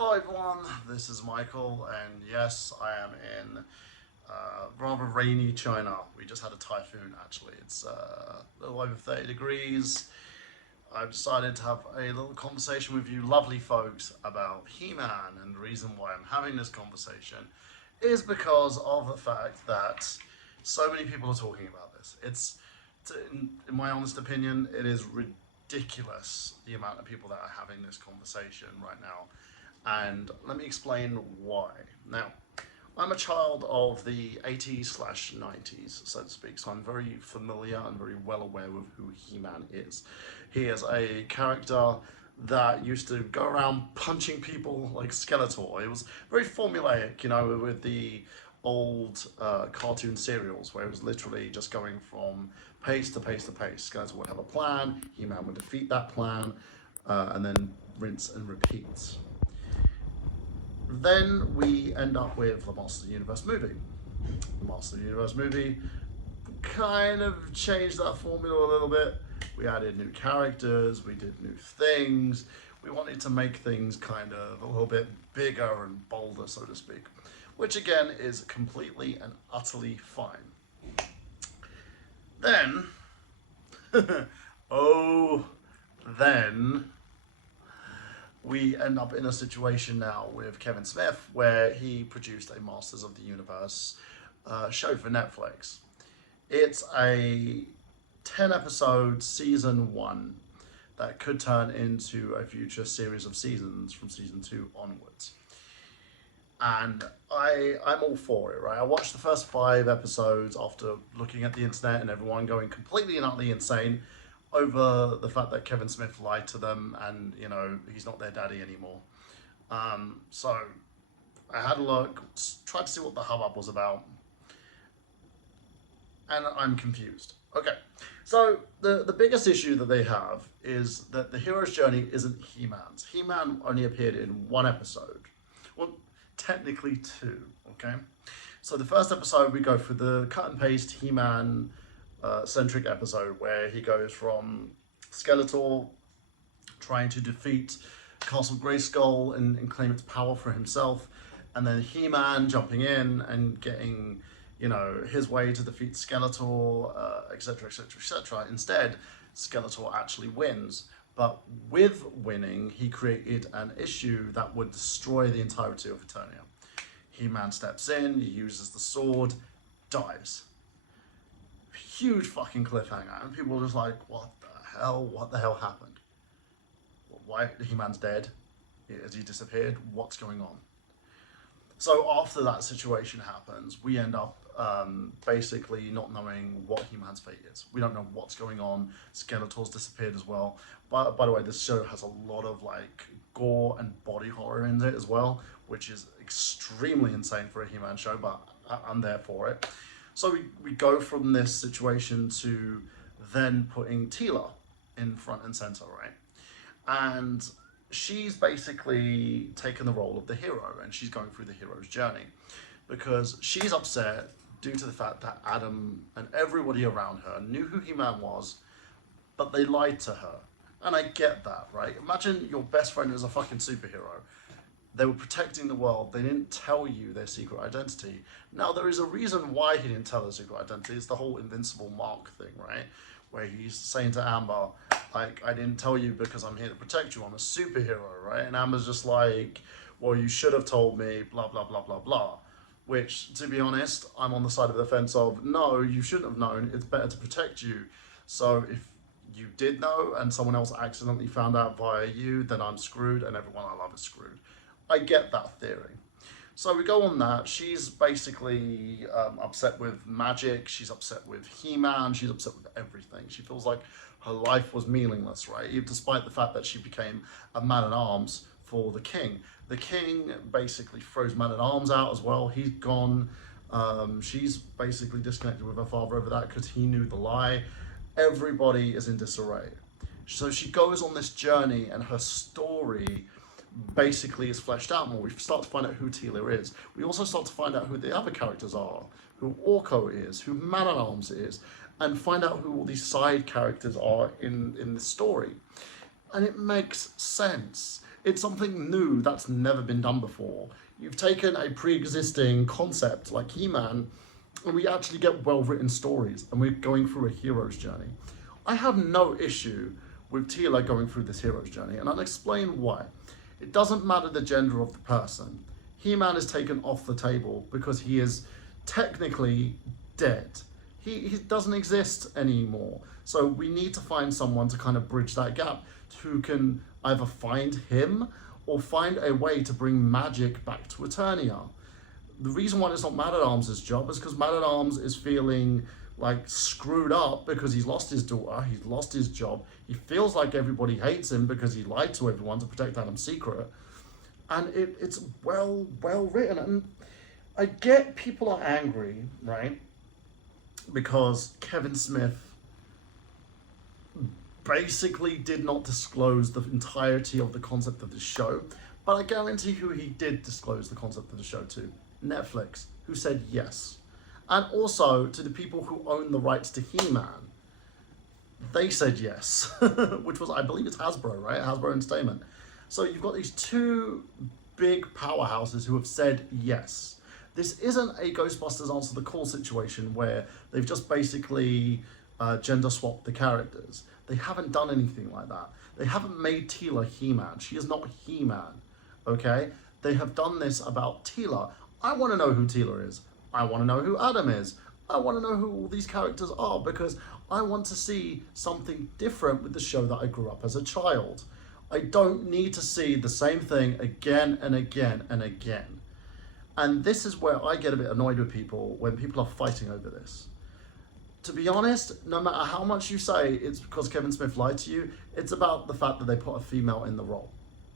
Hello everyone, this is Michael, and yes, I am in rather rainy China. We just had a typhoon actually. It's a little over 30 degrees. I've decided to have a little conversation with you lovely folks about He-Man, and the reason why I'm having this conversation is because of the fact that so many people are talking about this. In my honest opinion, it is ridiculous the amount of people that are having this conversation right now. And let me explain why. Now, I'm a child of the 80s/90s, so to speak, so I'm very familiar and very well aware with who He-Man is. He is a character that used to go around punching people like Skeletor. It was very formulaic, with the old cartoon serials where it was literally just going from pace to pace to pace. Skeletor would have a plan, He-Man would defeat that plan, and then rinse and repeat. Then we end up with the Masters of the Universe movie. The Masters of the Universe movie kind of changed that formula a little bit. We added new characters, we did new things. We wanted to make things kind of a little bit bigger and bolder, so to speak, which again is completely and utterly fine. Then, oh, then we end up in a situation now with Kevin Smith where he produced a Masters of the Universe show for Netflix. It's a 10 episode season 1 that could turn into a future series of seasons from season 2 onwards. And I'm all for it, right? I watched the first 5 episodes after looking at the internet and everyone going completely and utterly insane over the fact that Kevin Smith lied to them and, he's not their daddy anymore. So I had a look, tried to see what the hubbub was about, and I'm confused. Okay, so the biggest issue that they have is that the hero's journey isn't He-Man's. He-Man only appeared in 1 episode. Well, technically 2, okay? So the first episode, we go through the cut and paste He-Man centric episode where he goes from Skeletor trying to defeat Castle Grayskull and claim its power for himself, and then He-Man jumping in and getting, his way to defeat Skeletor, etc., etc., etc. Instead, Skeletor actually wins, but with winning, he created an issue that would destroy the entirety of Eternia. He-Man steps in, he uses the sword, dies. Huge fucking cliffhanger, and people are just like, what the hell happened? Why? He-Man's dead? Has he disappeared? What's going on? So after that situation happens, we end up basically not knowing what He-Man's fate is. We don't know what's going on. Skeletor's disappeared as well. By the way, this show has a lot of gore and body horror in it as well, which is extremely insane for a He-Man show, but I'm there for it. So we go from this situation to then putting Teela in front and center, right? And she's basically taken the role of the hero, and she's going through the hero's journey because she's upset due to the fact that Adam and everybody around her knew who He-Man was, but they lied to her. And I get that, right? Imagine your best friend is a fucking superhero. They were protecting the world. They didn't tell you their secret identity. Now, there is a reason why he didn't tell her secret identity. It's the whole Invincible Mark thing, right? Where he's saying to Amber, I didn't tell you because I'm here to protect you. I'm a superhero, right? And Amber's just like, well, you should have told me, blah, blah, blah, blah, blah. Which, to be honest, I'm on the side of the fence of, no, you shouldn't have known. It's better to protect you. So if you did know and someone else accidentally found out via you, then I'm screwed and everyone I love is screwed. I get that theory. So we go on that. She's basically upset with magic. She's upset with He-Man. She's upset with everything. She feels like her life was meaningless, right? Despite the fact that she became a man-at-arms for the king. The king basically throws man-at-arms out as well. He's gone. She's basically disconnected with her father over that because he knew the lie. Everybody is in disarray. So she goes on this journey, and her story basically is fleshed out more. We start to find out who Teela is. We also start to find out who the other characters are, who Orko is, who Man-at-Arms is, and find out who all these side characters are in this story. And it makes sense. It's something new that's never been done before. You've taken a pre-existing concept like He-Man, and we actually get well-written stories, and we're going through a hero's journey. I have no issue with Teela going through this hero's journey, and I'll explain why. It doesn't matter the gender of the person. He-Man is taken off the table because he is technically dead. He doesn't exist anymore. So we need to find someone to kind of bridge that gap, who can either find him or find a way to bring magic back to Eternia. The reason why it's not Man-at-Arms' job is because Man-at-Arms is feeling like screwed up because he's lost his daughter, he's lost his job, he feels like everybody hates him because he lied to everyone to protect Adam's secret, and it's well written. And I get people are angry, right, because Kevin Smith basically did not disclose the entirety of the concept of the show, but I guarantee who he did disclose the concept of the show to. Netflix, who said yes. And also to the people who own the rights to He-Man, they said yes, which was, I believe it's Hasbro, right? Hasbro Entertainment. So you've got these two big powerhouses who have said yes. This isn't a Ghostbusters Answer the Call situation where they've just basically gender swapped the characters. They haven't done anything like that. They haven't made Teela He-Man. She is not He-Man, okay? They have done this about Teela. I want to know who Teela is. I want to know who Adam is. I want to know who all these characters are, because I want to see something different with the show that I grew up as a child. I don't need to see the same thing again and again and again. And this is where I get a bit annoyed with people, when people are fighting over this. To be honest, no matter how much you say it's because Kevin Smith lied to you, it's about the fact that they put a female in the role.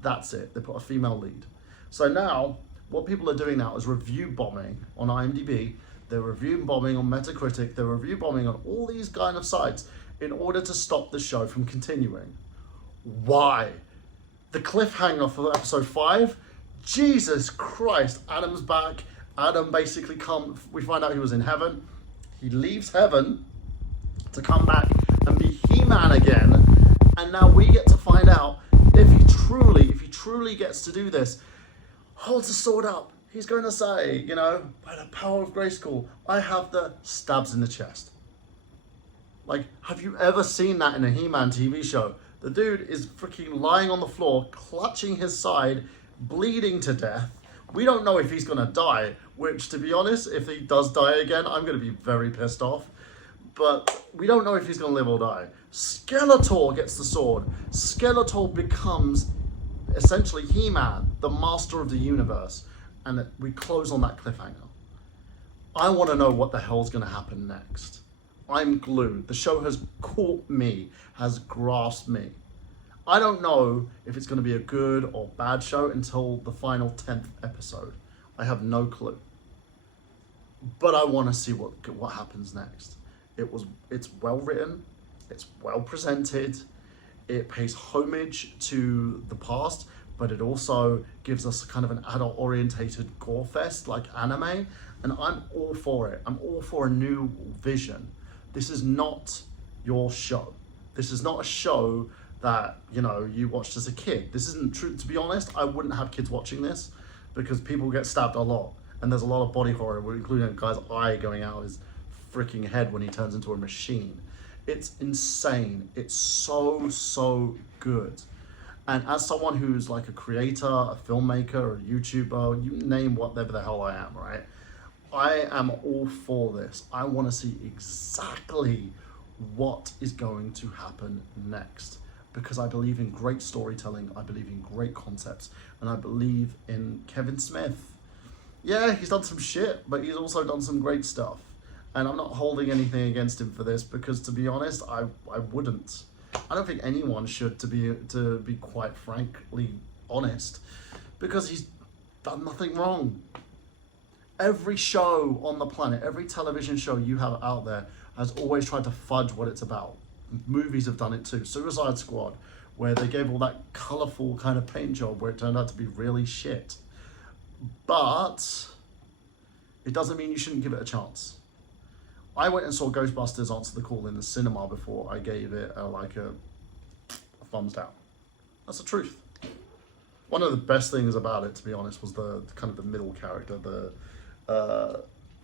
That's it. They put a female lead. So now, what people are doing now is review bombing on IMDb. They're review bombing on Metacritic. They're review bombing on all these kind of sites in order to stop the show from continuing. Why? The cliffhanger for episode 5? Jesus Christ, Adam's back. Adam basically we find out he was in heaven. He leaves heaven to come back and be He-Man again. And now we get to find out if he truly gets to do this, holds the sword up. He's going to say, you know, by the power of Grayskull, I have the stabs in the chest. Like, have you ever seen that in a He-Man TV show? The dude is freaking lying on the floor, clutching his side, bleeding to death. We don't know if he's going to die, which, to be honest, if he does die again, I'm going to be very pissed off. But we don't know if he's going to live or die. Skeletor gets the sword. Skeletor becomes essentially He-Man, the master of the universe. And we close on that cliffhanger. I want to know what the hell's going to happen next. I'm glued. The show has caught me, has grasped me. I don't know if it's going to be a good or bad show until the final 10th episode. I have no clue. But I want to see what happens next. It's well written, it's well presented, it pays homage to the past, but it also gives us kind of an adult orientated gore fest like anime, and I'm all for it. I'm all for a new vision. This is not your show. This is not a show that, you know, you watched as a kid. This isn't true. To be honest, I wouldn't have kids watching this because people get stabbed a lot, and there's a lot of body horror, including a guy's eye going out of his freaking head when he turns into a machine. It's insane. It's so good. And as someone who's like a creator, a filmmaker, a YouTuber, you name whatever the hell I am, right? I am all for this. I want to see exactly what is going to happen next, because I believe in great storytelling, I believe in great concepts, and I believe in Kevin Smith. Yeah, he's done some shit, but he's also done some great stuff. And I'm not holding anything against him for this, because to be honest, I wouldn't. I don't think anyone should, to be quite frankly honest, because he's done nothing wrong. Every show on the planet, every television show you have out there has always tried to fudge what it's about. Movies have done it too. Suicide Squad, where they gave all that colourful kind of paint job where it turned out to be really shit. But it doesn't mean you shouldn't give it a chance. I went and saw Ghostbusters Answer the Call in the cinema before I gave it a thumbs down. That's the truth. One of the best things about it, to be honest, was the kind of the middle character.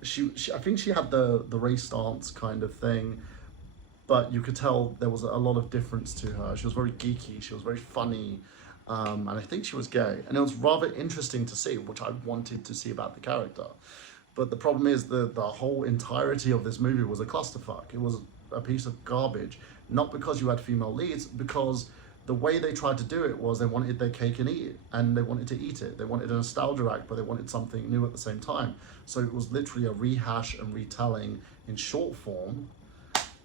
She I think she had the race stance kind of thing, but you could tell there was a lot of difference to her. She was very geeky. She was very funny. And I think she was gay. And it was rather interesting to see, which I wanted to see about the character. But the problem is the whole entirety of this movie was a clusterfuck. It was a piece of garbage. Not because you had female leads, because the way they tried to do it was they wanted their cake and eat it, and they wanted to eat it. They wanted a nostalgia act, but they wanted something new at the same time. So it was literally a rehash and retelling in short form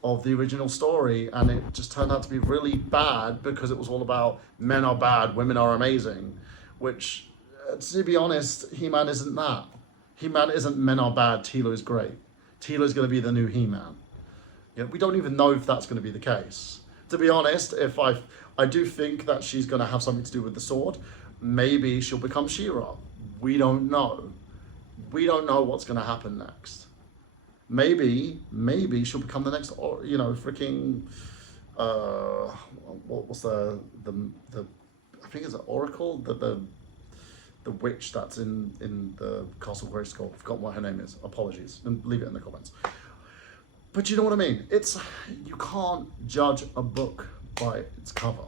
of the original story, and it just turned out to be really bad because it was all about men are bad, women are amazing, which, to be honest, He-Man isn't that. He-Man isn't men are bad, Teela is great. Teela is going to be the new He-Man. You know, we don't even know if that's going to be the case. To be honest, if I do think that she's going to have something to do with the sword. Maybe she'll become She-Ra. We don't know. We don't know what's going to happen next. Maybe she'll become the next, you know, freaking, what's the I think it's an Oracle, the witch that's in the Castle Grayskull. I've forgotten what her name is. Apologies, and leave it in the comments. But you know what I mean? You can't judge a book by its cover.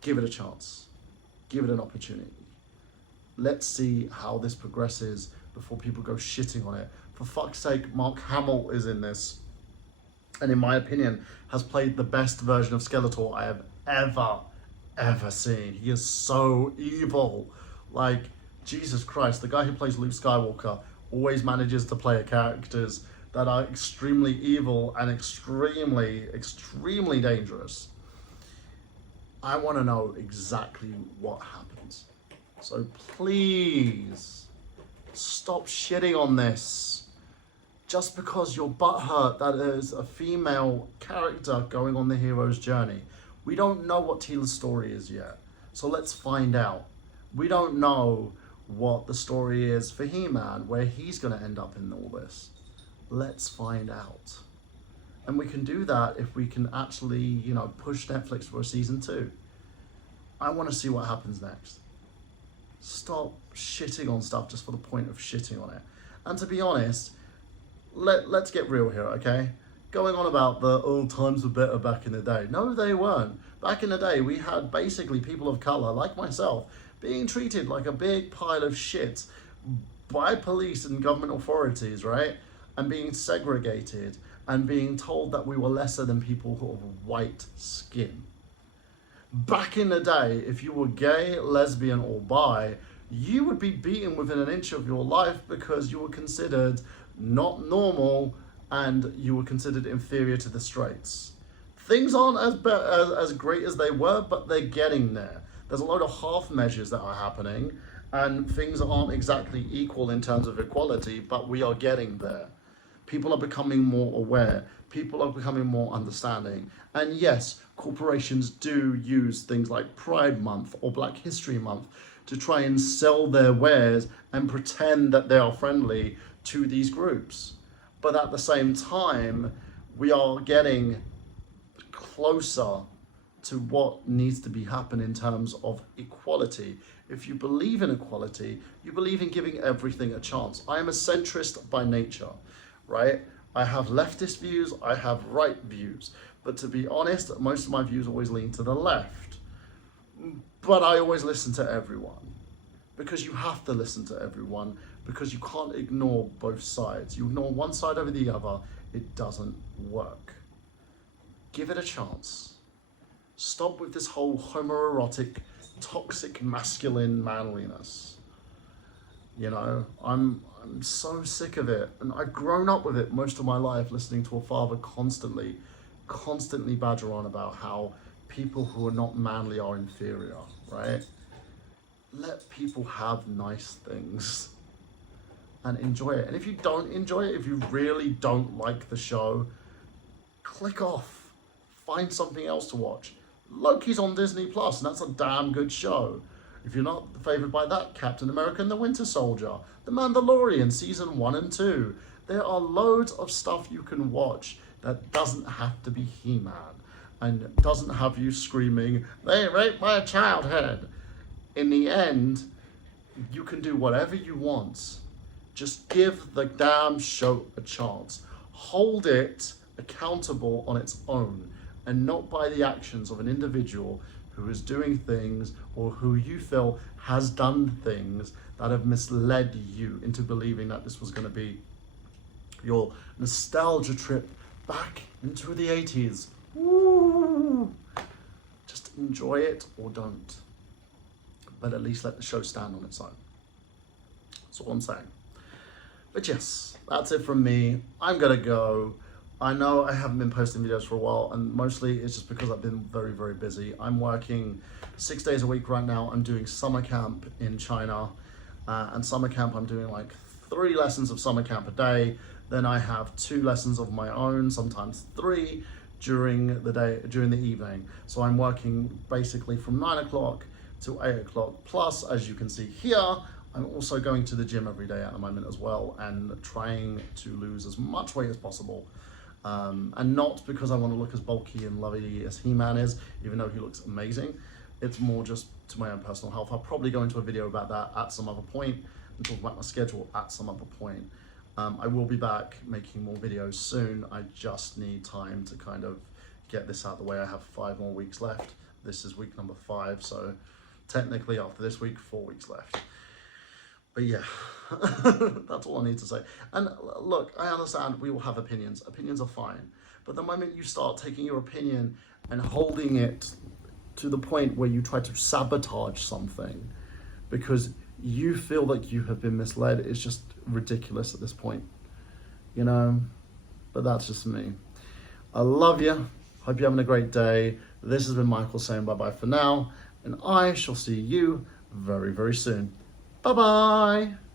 Give it a chance. Give it an opportunity. Let's see how this progresses before people go shitting on it. For fuck's sake, Mark Hamill is in this, and in my opinion, has played the best version of Skeletor I have ever seen. He is so evil. Like, Jesus Christ, the guy who plays Luke Skywalker always manages to play characters that are extremely evil and extremely dangerous. I want to know exactly what happens. So please, stop shitting on this. Just because you're butthurt that there's a female character going on the hero's journey. We don't know what Teela's story is yet. So let's find out. We don't know what the story is for He-Man, where he's going to end up in all this. Let's find out. And we can do that if we can actually, you know, push Netflix for a season 2. I want to see what happens next. Stop shitting on stuff just for the point of shitting on it. And to be honest, let's get real here, okay? Going on about times were better back in the day. No, they weren't. Back in the day, we had basically people of color, like myself, being treated like a big pile of shit by police and government authorities, right? And being segregated and being told that we were lesser than people who have white skin. Back in the day, if you were gay, lesbian, or bi, you would be beaten within an inch of your life because you were considered not normal and you were considered inferior to the straights. Things aren't as great as they were, but they're getting there. There's a load of half measures that are happening and things aren't exactly equal in terms of equality, but we are getting there. People are becoming more aware. People are becoming more understanding. And yes, corporations do use things like Pride Month or Black History Month to try and sell their wares and pretend that they are friendly to these groups. But at the same time, we are getting closer to what needs to be happening in terms of equality. If you believe in equality, you believe in giving everything a chance. I am a centrist by nature, right? I have leftist views, I have right views. But to be honest, most of my views always lean to the left. But I always listen to everyone. Because you have to listen to everyone, because you can't ignore both sides. You ignore one side over the other, it doesn't work. Give it a chance. Stop with this whole homoerotic, toxic masculine manliness. You know, I'm so sick of it. And I've grown up with it most of my life, listening to a father constantly badger on about how people who are not manly are inferior, right? Let people have nice things and enjoy it. And if you don't enjoy it, if you really don't like the show, click off. Find something else to watch. Loki's on Disney Plus, and that's a damn good show. If you're not favored by that, Captain America and the Winter Soldier, The Mandalorian Season 1 and 2. There are loads of stuff you can watch that doesn't have to be He-Man and doesn't have you screaming, "They raped my childhood." in the end, you can do whatever you want. Just give the damn show a chance. Hold it accountable on its own and not by the actions of an individual who is doing things or who you feel has done things that have misled you into believing that this was going to be your nostalgia trip back into the 80s. Woo! Just enjoy it or don't. But at least let the show stand on its own. That's all I'm saying. But yes, that's it from me. I'm gonna go. I know I haven't been posting videos for a while, and mostly it's just because I've been very, very busy. I'm working 6 days a week right now. I'm doing summer camp in China, and summer camp I'm doing like 3 lessons of summer camp a day. Then I have 2 lessons of my own, sometimes 3 during the day, during the evening. So I'm working basically from 9 o'clock to 8 o'clock. Plus, as you can see here, I'm also going to the gym every day at the moment as well and trying to lose as much weight as possible. And not because I want to look as bulky and lovely as He-Man is, even though he looks amazing. It's more just to my own personal health. I'll probably go into a video about that at some other point and talk about my schedule at some other point. I will be back making more videos soon. I just need time to kind of get this out of the way. I have 5 more weeks left. This is week number 5, so technically after this week, 4 weeks left. But yeah, that's all I need to say. And look, I understand we will have opinions. Opinions are fine. But the moment you start taking your opinion and holding it to the point where you try to sabotage something because you feel like you have been misled, it's just ridiculous at this point, you know? But that's just me. I love you. Hope you're having a great day. This has been Michael saying bye-bye for now, and I shall see you very, very soon. Bye-bye.